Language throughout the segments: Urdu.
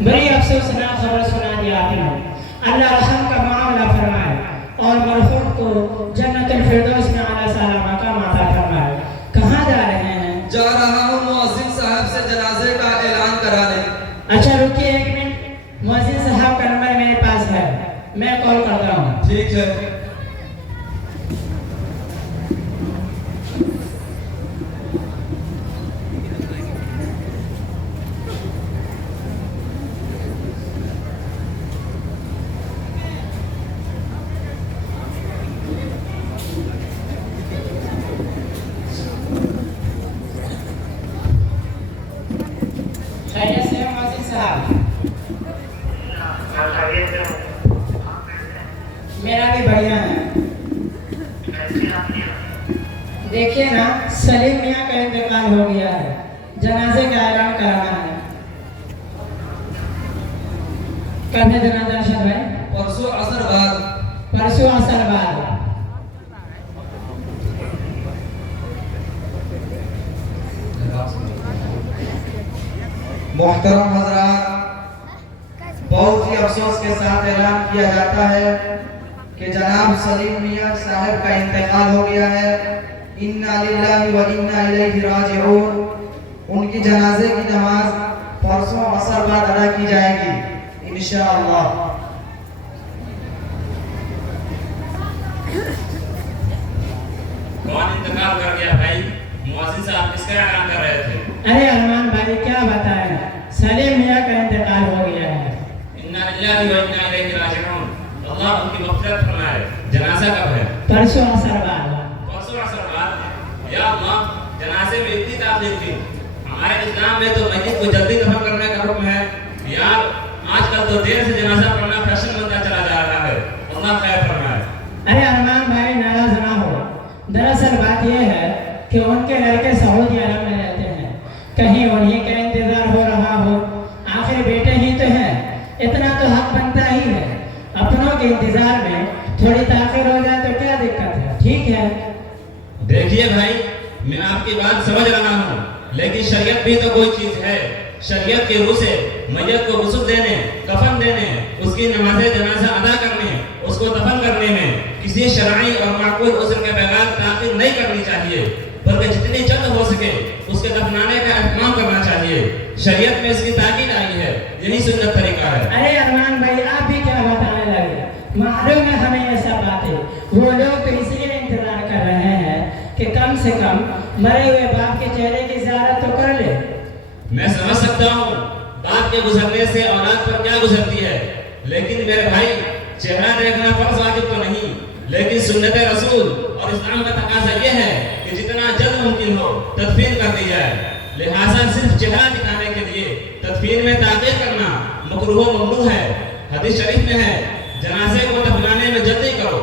بڑی افسوسناک خبر سنا دی آپ نے۔ اللہ رحم کا معاملہ فرمائے اور مرحوم کو جنت الفردوس میں اعلیٰ سالہ مقام عطا فرمائے۔ کہاں جا رہے ہیں؟ جا رہا ہوں مؤذن صاحب سے جنازے کا اعلان کرانے۔ اچھا رکیے ایک منٹ، مؤذن صاحب کا نمبر میرے پاس ہے، میں کال کرتا ہوں۔ ٹھیک ہے۔ خیریت سے ہیں مؤذن صاحب؟ میرا بھی بڑھیا ہے۔ دیکھیے نا، سلیم میاں کا انتقال ہو گیا ہے، جنازے کا اعلان کرانا ہے۔ کب ہے جنازہ ارشد بھائی؟ پرسوں عصر بعد۔ پرسوں عصر بعد۔ محترم حضرات، بہت ہی افسوس کے ساتھ اعلان کیا جاتا ہے کہ جناب سلیم میاں صاحب کا انتقال ہو گیا ہے۔ انا للہ و انا الیہ راجعون۔ ان کی جنازے کی نماز پرسوں عصر بعد ادا کی جائے گی انشاءاللہ۔ کون انتقال کر گیا بھائی؟ مؤذن صاحب کس کا اعلان کر رہے تھے؟ ارے ارمان بھائی کیا بتائیں، سلیم میاں کا انتقال ہو گیا ہے۔ انا للہ و انا الیہ راجعون۔ اللہ ان کی مغفرت فرمائے۔ جنازہ کب ہے؟ پرسوں عصر بعد۔ پرسوں عصر بعد۔ یا اللہ، جنازے میں اتنی تاخیر کی۔ ہمارے اسلام میں تو میت کو جلدی دفن کرنے کا حکم ہے یار، آج کل تو دیر سے جنازہ پڑھنا فیشن بنتا چلا جا رہا ہے۔ اللہ خیر فرمائے۔ ارے ارمان بھائی ناراض نہ ہو، دراصل بات یہ ہے کہ ان کے لڑکے سعودی عرب میں رہتے ہیں، کہیں انہیں کا انتظار ہو رہا ہو، آخر بیٹے ہی تو ہیں، اتنا تو حق بنتا ہی ہے۔ اپنوں کے انتظار میں تھوڑی تاخیر ہو جائے تو کیا دقت ہے؟ ٹھیک ہے۔ دیکھیے بھائی، میں آپ کی بات سمجھ رہا ہوں، لیکن شریعت بھی تو کوئی چیز ہے۔ شریعت کے روح سے میت کو غسل دینے، کفن دینے، اس کی نماز جنازہ ادا کرنے، اس کو دفن کرنے میں کسی شرعی اور معقول عذر کے بغیر تاخیر نہیں کرنی چاہیے، بلکہ جتنی جلد ہو سکے اس کے دفنانے کا اہتمام کرنا چاہیے۔ شریعت میں اس کی تاکید آئی ہے، یہی سنت طریقہ ہے۔ ارے ارمان بھائی آپ بھی کیا بتانے لگے، معلوم ہے ہمیں یہ سب باتیں۔ وہ لوگ تو اس لیے انتظار کر رہے ہیں کہ کم سے کم مرے ہوئے باپ کے چہرے کی زیارت تو کر لے۔ میں سمجھ سکتا ہوں باپ کے گزرنے سے اولاد پر کیا گزرتی ہے، لیکن میرے بھائی چہرہ دیکھنا فرض واجب تو نہیں، لیکن سنت رسول اور اسلام کا تقاضا یہ ہے کہ جتنا جلد ممکن ہو تدفین کر دی جائے۔ لہٰذا صرف چہرہ دکھانے کے لیے تدفین میں تاخیر کرنا مکروہ و ممنوع ہے۔ حدیث شریف میں ہے جنازے کو دفنانے میں جلدی کرو،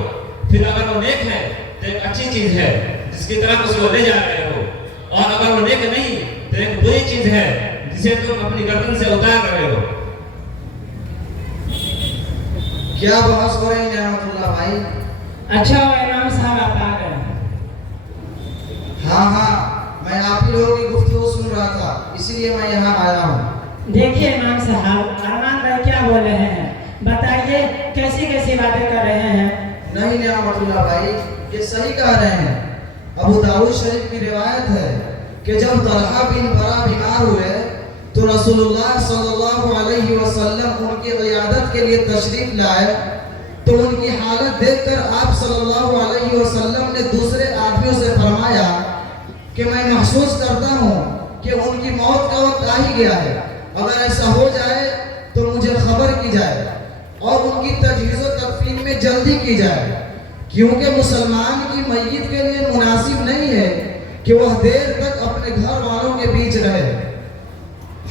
پھر اگر وہ نیک ہے تو ایک اچھی چیز ہے جس کی طرف اس کو لے جا رہے ہو، اور اگر وہ نیک نہیں تو ایک بری چیز ہے جسے تم اپنی گردن سے اتار رہے ہو۔ کیا بحث ہو رہی ہے نعمت اللہ بھائی؟ اچھا وہ امام صاحب آپ آ گئے۔ ہاں، میں آپ ہی لوگوں کی گفتگو سن رہا تھا، اسی لیے میں یہاں آیا ہوں۔ دیکھیے امام صاحب، ارمان بھائی کیا بول رہے ہیں، بتائیے کیسی کیسی باتیں کر رہے ہیں۔ نہیں نعمت اللہ بھائی، یہ صحیح کہہ رہے ہیں۔ ابو داؤد شریف کی روایت ہے کہ جب طلحہ بن برا بیمار ہوئے تو رسول اللہ صلی اللہ علیہ وسلم ان کی عیادت کے لیے تشریف لائے، تو ان کی حالت دیکھ کر آپ صلی اللہ علیہ وسلم نے دوسرے آدمیوں سے فرمایا کہ میں محسوس کرتا ہوں کہ ان کی موت کا وقت آ ہی گیا ہے، اگر ایسا ہو جائے تو مجھے خبر کی جائے اور ان کی تجہیز و تدفین میں جلدی کی جائے، کیونکہ مسلمان کی میت کے لیے مناسب نہیں ہے کہ وہ دیر تک اپنے گھر والوں کے بیچ رہے۔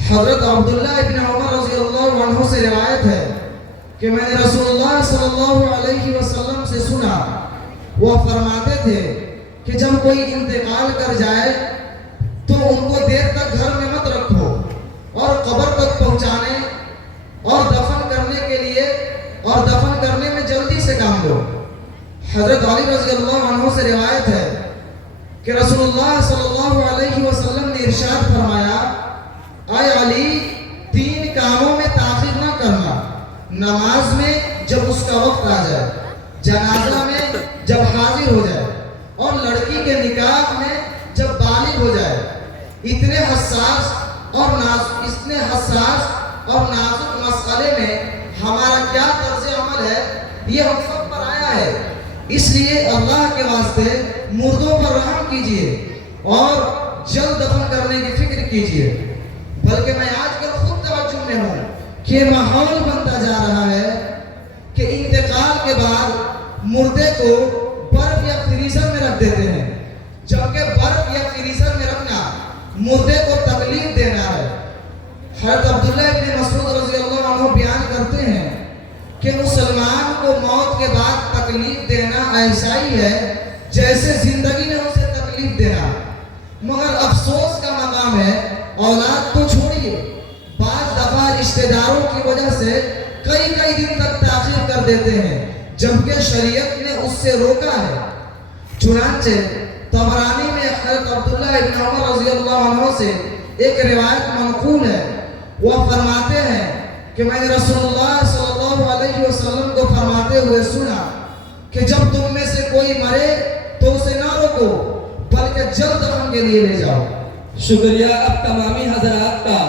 حضرت عبداللہ ابن عمر رضی اللہ عنہ سے روایت ہے کہ میں نے رسول اللہ صلی اللہ علیہ وسلم سے سنا، وہ فرماتے تھے کہ جب کوئی انتقال کر جائے تو ان کو دیر تک گھر میں مت رکھو اور قبر تک پہنچانے اور دفن کرنے میں جلدی سے کام دو۔ حضرت علی رضی اللہ عنہ سے روایت ہے کہ رسول اللہ صلی اللہ علیہ وسلم نے ارشاد فرمایا، اے علی، 3 کاموں میں تاخیر نماز میں جب اس کا وقت آ جائے، جنازہ میں جب حاضر ہو جائے، اور لڑکی کے نکاح میں جب بالغ ہو جائے، اتنے حساس اور نازک مسئلے میں ہمارا کیا طرز عمل ہے، یہ ہم سب پر آیا ہے۔ اس لیے اللہ کے واسطے مردوں پر رحم کیجئے اور جلد دفن کرنے کی فکر کیجئے۔ بلکہ میں آج کل خود توجہ میں ہوں کہ ماحول بنتا جا رہا ہے کہ انتقال کے بعد مردے کو برف یا فریزر میں رکھ دیتے ہیں، جبکہ برف یا فریزر میں رکھنا مردے کو تکلیف دینا ہے۔ حضرت عبداللہ ابن مسعود رضی اللہ عنہ بیان کرتے ہیں کہ مسلمان کو موت کے بعد تکلیف دینا ایسا ہی ہے جیسے زندگی میں اسے تکلیف دینا، مگر افسوس کا مقام ہے اولاد تو چھوڑیے، بعض دفعہ رشتہ داروں کی وجہ سے کئی دن تک تاخیر کر دیتے ہیں، جبکہ شریعت نے اس سے روکا ہے۔ چنانچہ طبرانی میں حضرت عبداللہ ابن عمر رضی اللہ عنہ سے ایک روایت منقول ہے، وہ فرماتے ہیں کہ میں نے رسول اللہ صلی اللہ علیہ وسلم کو فرماتے ہوئے سنا کہ جب تم میں سے کوئی مرے تو اسے نہ روکو بلکہ جلد دفن کے لیے لے جاؤ۔ شکریہ اب تمامی حضرات کا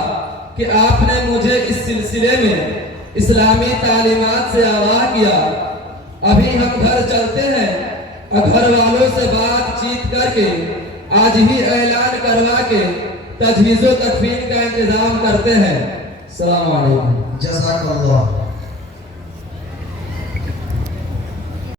کہ آپ نے مجھے اس سلسلے میں اسلامی تعلیمات سے آگاہ کیا۔ ابھی ہم گھر چلتے ہیں اور گھر والوں سے بات چیت کر کے آج ہی اعلان کروا کے تجہیز و تکفین کا انتظام کرتے ہیں۔ السلام علیکم۔ جزاک اللہ۔